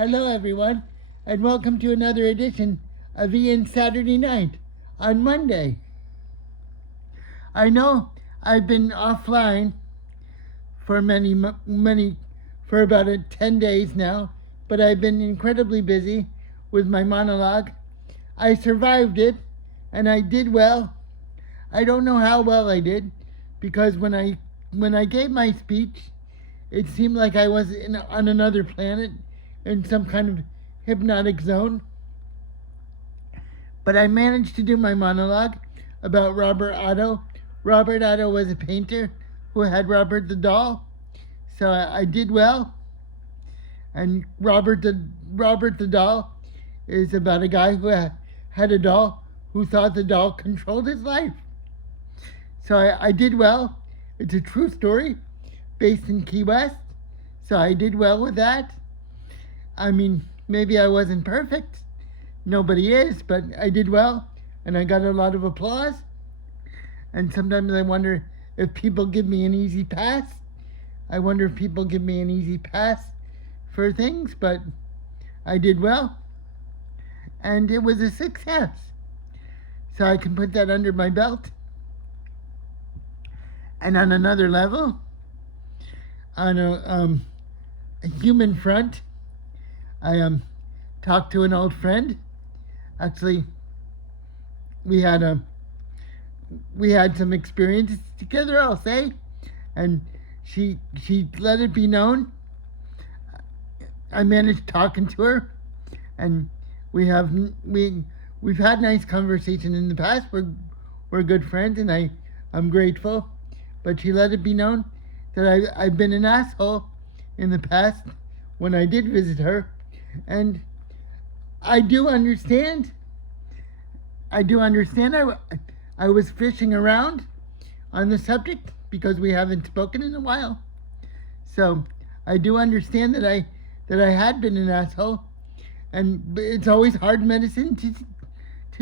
Hello, everyone, and welcome to another edition of Ian's Saturday Night on Monday. I know I've been offline for for about 10 days now, but I've been incredibly busy with my monologue. I survived it, and I did well. I don't know how well I did, because when I gave my speech, it seemed like I was on another planet in some kind of hypnotic zone. But I managed to do my monologue about Robert Otto. Robert Otto was a painter who had Robert the doll. So I did well. And Robert the doll is about a guy who had a doll who thought the doll controlled his life. So I did well. It's a true story based in Key West. So I did well with that. I mean, maybe I wasn't perfect. Nobody is, but I did well, and I got a lot of applause. And sometimes I wonder if people give me an easy pass. I wonder if people give me an easy pass for things, but I did well. And it was a success. So I can put that under my belt. And on another level, on a human front, I talked to an old friend. Actually, we had some experiences together, I'll say, and she let it be known. I managed talking to her, and we've had nice conversation in the past. We're good friends, and I'm grateful. But she let it be known that I've been an asshole in the past when I did visit her. And I do understand. I was fishing around on the subject because we haven't spoken in a while. So I do understand that I had been an asshole, and it's always hard medicine to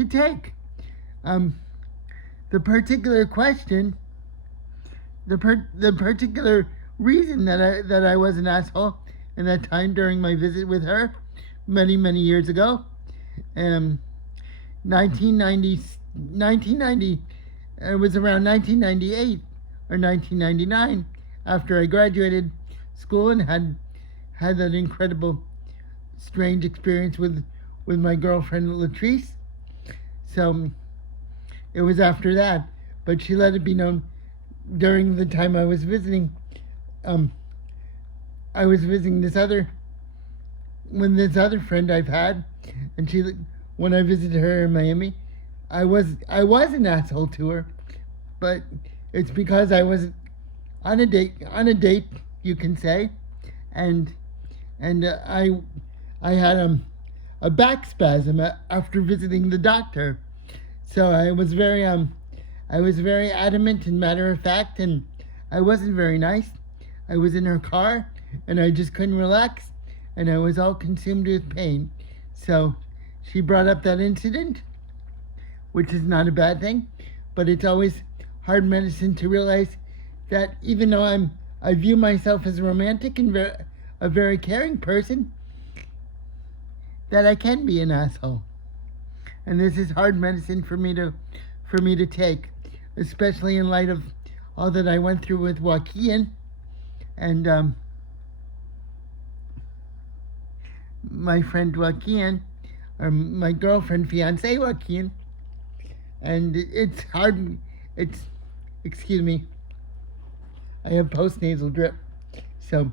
take. The particular question, the particular reason that I was an asshole in that time during my visit with her many years ago, 1990, it was around 1998 or 1999, after I graduated school and had that incredible strange experience with my girlfriend Latrice. So it was after that, but she let it be known during the time I was visiting. I was visiting this other friend I've had, and when I visited her in Miami, I was an asshole to her, but it's because I was on a date, you can say, and I had a back spasm after visiting the doctor, so I was very adamant and matter of fact, and I wasn't very nice. I was in her car, and I just couldn't relax, and I was all consumed with pain. So she brought up that incident, which is not a bad thing, but it's always hard medicine to realize that even though I view myself as romantic and a very caring person, that I can be an asshole. And this is hard medicine for me to take, especially in light of all that I went through with Joaquin and my friend Joaquin, or my girlfriend, fiance Joaquin. And it's hard, excuse me, I have postnasal drip. So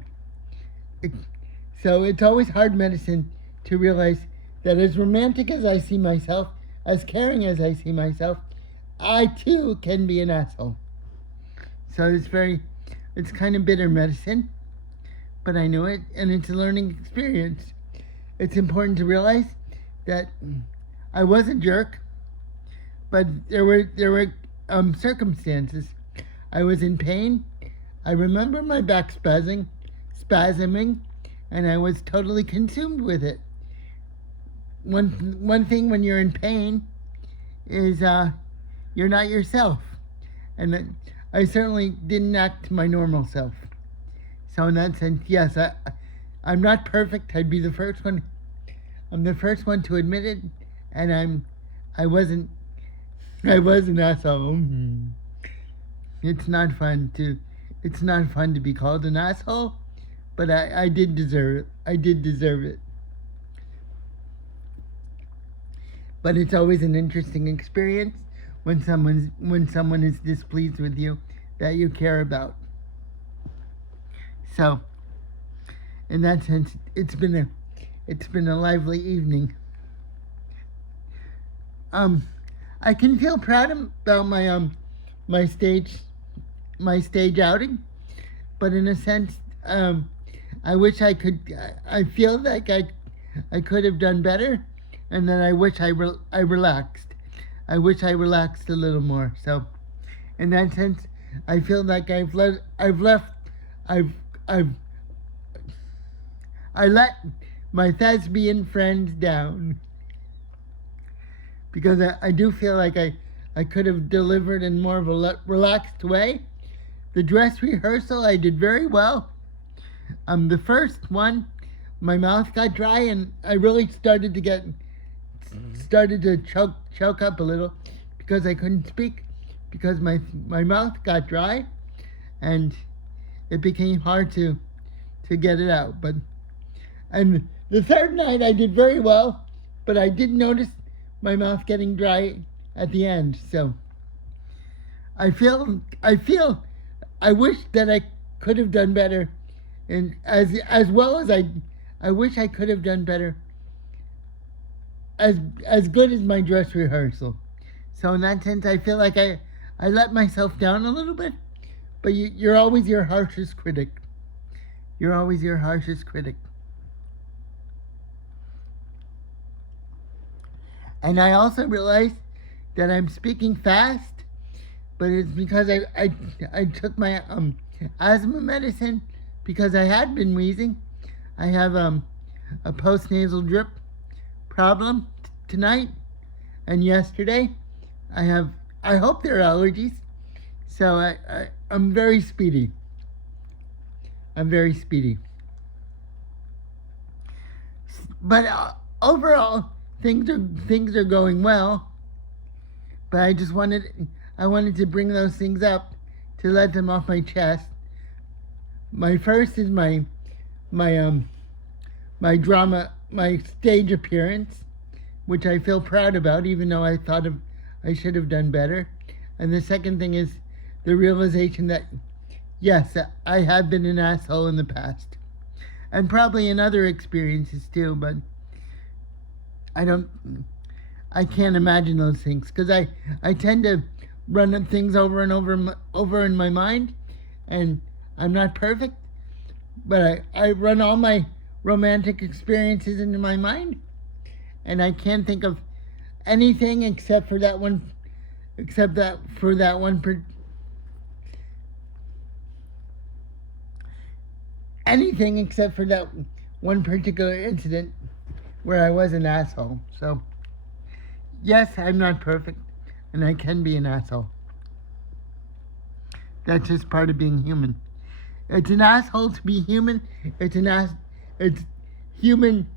it's always hard medicine to realize that as romantic as I see myself, as caring as I see myself, I too can be an asshole. So it's kind of bitter medicine, but I knew it, and it's a learning experience. It's important to realize that I was a jerk, but there were circumstances. I was in pain. I remember my back spasming, and I was totally consumed with it. One thing when you're in pain is you're not yourself, and I certainly didn't act my normal self. So in that sense, yes, I'm not perfect. I'd be the first one. I'm the first one to admit it, and I wasn't I was an asshole. It's not fun to be called an asshole, but I did deserve it. I did deserve it. But it's always an interesting experience when someone is displeased with you that you care about. So, in that sense, it's been a lively evening. I can feel proud about my stage outing, but in a sense, I wish I could. I feel like I could have done better, and then I wish I relaxed. I wish I relaxed a little more. So, in that sense, I feel like I let my thespian friends down, because I do feel like I could have delivered in more of a relaxed way. The dress rehearsal, I did very well. The first one, my mouth got dry, and I really started to choke up a little because I couldn't speak, because my mouth got dry, and it became hard to get it out. And the third night I did very well, but I did notice my mouth getting dry at the end. So I wish that I could have done better, and as well as I wish I could have done better, as good as my dress rehearsal. So in that sense, I feel like I let myself down a little bit, but you're always your harshest critic. You're always your harshest critic. And I also realized that I'm speaking fast, but it's because I took my asthma medicine, because I had been wheezing. I have a postnasal drip problem tonight and yesterday. I hope they're allergies. So I'm very speedy. I'm very speedy. But overall, things are going well. But I wanted to bring those things up to let them off my chest. My first is my drama, my stage appearance, which I feel proud about, even though I should have done better. And the second thing is the realization that, yes, I have been an asshole in the past, and probably in other experiences too, but I can't imagine those things, because I tend to run things over and over in my mind, and I'm not perfect, but I run all my romantic experiences into my mind, and I can't think of anything except for that one particular incident where I was an asshole. So, yes, I'm not perfect, and I can be an asshole. That's just part of being human. It's an asshole to be human. It's human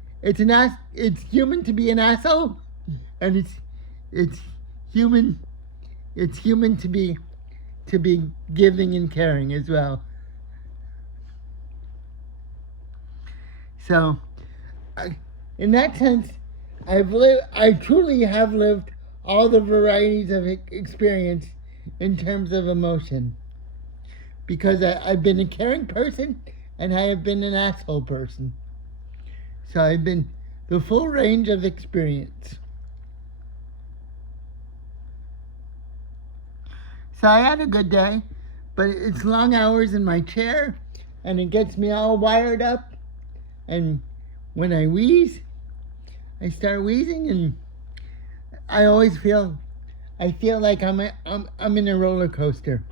to be an asshole, and it's human to be giving and caring as well. So, in that sense, I truly have lived all the varieties of experience in terms of emotion, because I've been a caring person and I have been an asshole person. So I've been the full range of experience. So I had a good day, but it's long hours in my chair, and it gets me all wired up. And when I wheeze, I start wheezing, and I feel like I'm in a roller coaster.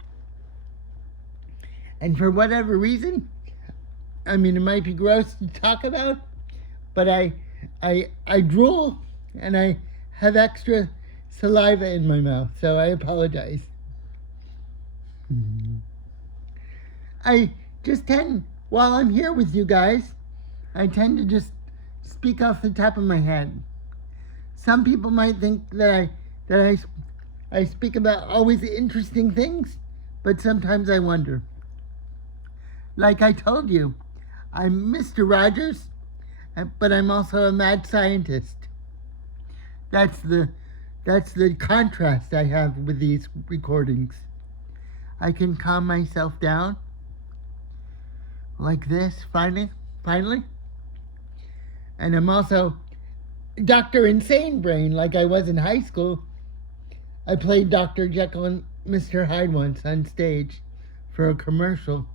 And for whatever reason, I mean, it might be gross to talk about, but I drool, and I have extra saliva in my mouth, so I apologize. I just tend, while I'm here with you guys, I tend to just speak off the top of my head. Some people might think that I speak about always interesting things, but sometimes I wonder. Like I told you, I'm Mr. Rogers, but I'm also a mad scientist. That's the contrast I have with these recordings. I can calm myself down like this, finally. And I'm also Dr. Insane Brain, like I was in high school. I played Dr. Jekyll and Mr. Hyde once on stage for a commercial.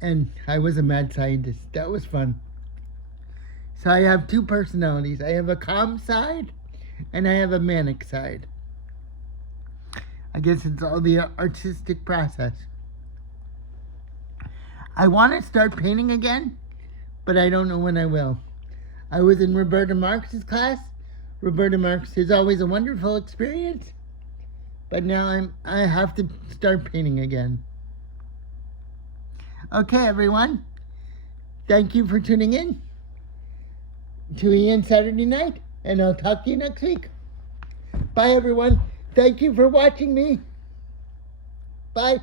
And I was a mad scientist. That was fun. So I have two personalities. I have a calm side and I have a manic side. I guess it's all the artistic process. I want to start painting again, but I don't know when I will. I was in Roberta Marx's class. Roberta Marx is always a wonderful experience, but now I have to start painting again. Okay, everyone. Thank you for tuning in to Ian Saturday Night, and I'll talk to you next week. Bye, everyone. Thank you for watching me. Bye.